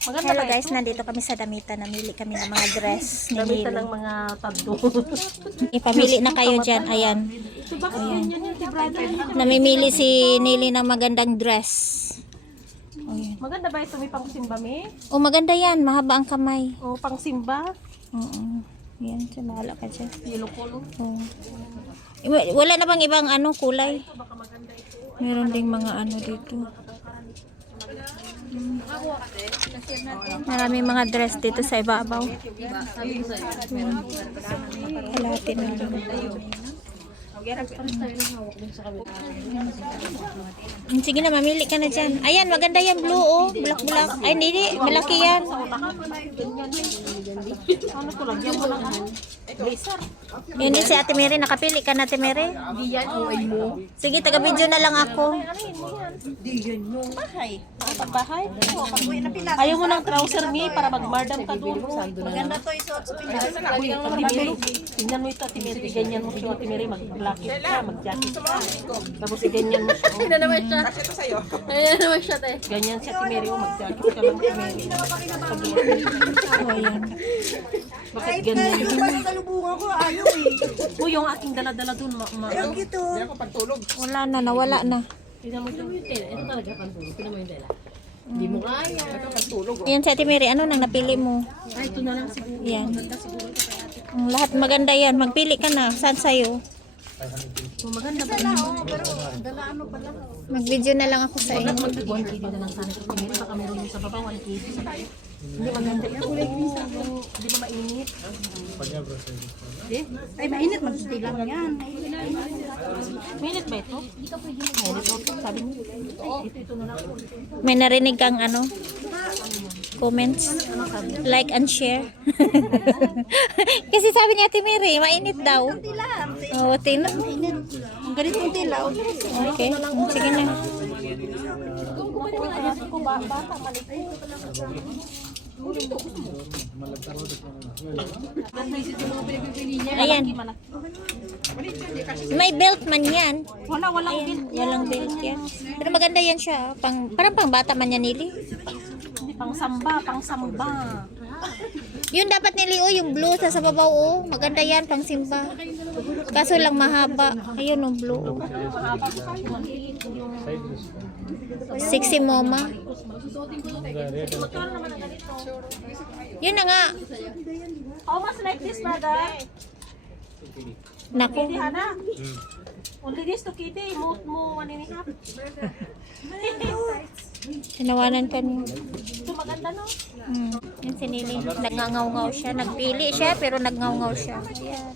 Maganda Hello ba guys, ito? nandito kami sa Damitan. Namili kami ng mga dress ni Damitan Nilo. ng mga taddo. Ipamili na kayo dyan. Ayan. So bakit ganyan yung brother? Namimili si Nili ng magandang dress. Ayan. Maganda ba ito? May pang simba me? Oh, maganda yan. Mahaba ang kamay. O pang simba? Oo. Yan, so bahala ka dyan. Yellow color. Oh. Wala na bang ibang kulay? Meron ding mga dito. Maraming mga dress dito sa ibabaw. Halatin na lang. Sige na, mamili ka na dyan. Ayan, maganda yan, blue, oh. Bulak-bulak. Ay, hindi, malaki yan. Ano ko lagyan mo lang blazer? Yun din si Ate Mary. Nakapili ka na, Ate Mary? Di yan, uway mo. Sige, taga-video na lang ako. Di yan yung bahay. Pagbahay? Ayaw mo ng trouser me para mag-mardam ka doon. Maganda to isuot sa Pinas. Uy, Ate Mary. Tingnan mo ito, Ate Mary. Ganyan mo siya, Ate Mary. Mag-blacket ka, mag-jacket ka. Tapos ganyan mo siya. Hindi naman siya. Ayan naman siya, te. Ganyan si Ate Mary. Mag-jacket ka lang, Ate Mary. Oh, ayan. Bakit ganyan? Salubungan ko, ayaw eh. Uy, yung aking dala-dala doon. Ayaw gito. Wala na, nawala na. Tingnan mo yung tela. Ito talaga pantulog. Tingnan mo yung tela. Hindi mo kaya. Ito pantulog. Yan si Ate Mary, ano nang napili mo? Ay, ito na lang siguro. Yan. Maganda siguro ito kay ate. Ang lahat maganda yan. Magpili ka na. Saan sa'yo? Maganda ba? Mag-video na lang ako sa inyo. 1 kg na lang sana ito. Tingnan, baka meron yung sa baba, 1 kg. Hindi maganda ito. Hindi ba mainit? Ay, mainit. Magstay lang yan. Mainit ba ito? Mainit ito. Sabi niyo. Ito na lang. May narinig kang comments? Like and share. Kasi sabi niya Ate Mary, mainit daw. Oo, tingnan. Ang ganitong tilaw. Okay, sige na. Ayan. May belt man yan. Walang Ayan, bill. walang belt yan. Pero maganda yan siya. Parang pang bata man yan, Nili. Pang samba, pang samba. Yun dapat nili, yung blue sa babaw, oh. Maganda yan, pang simba. Kaso lang mahaba. Ayun, blue, oh. Sexy mama. Yun na nga. How much like this, brother? Naku. Kitty, Hana? Only this to Kitty. Mo 1.5. Tinawanan ka niya. Ito maganda, no? Yan si Nili. Nagngangaw-ngaw siya. Nagpili siya, pero nagngaw-ngaw siya. Ayan.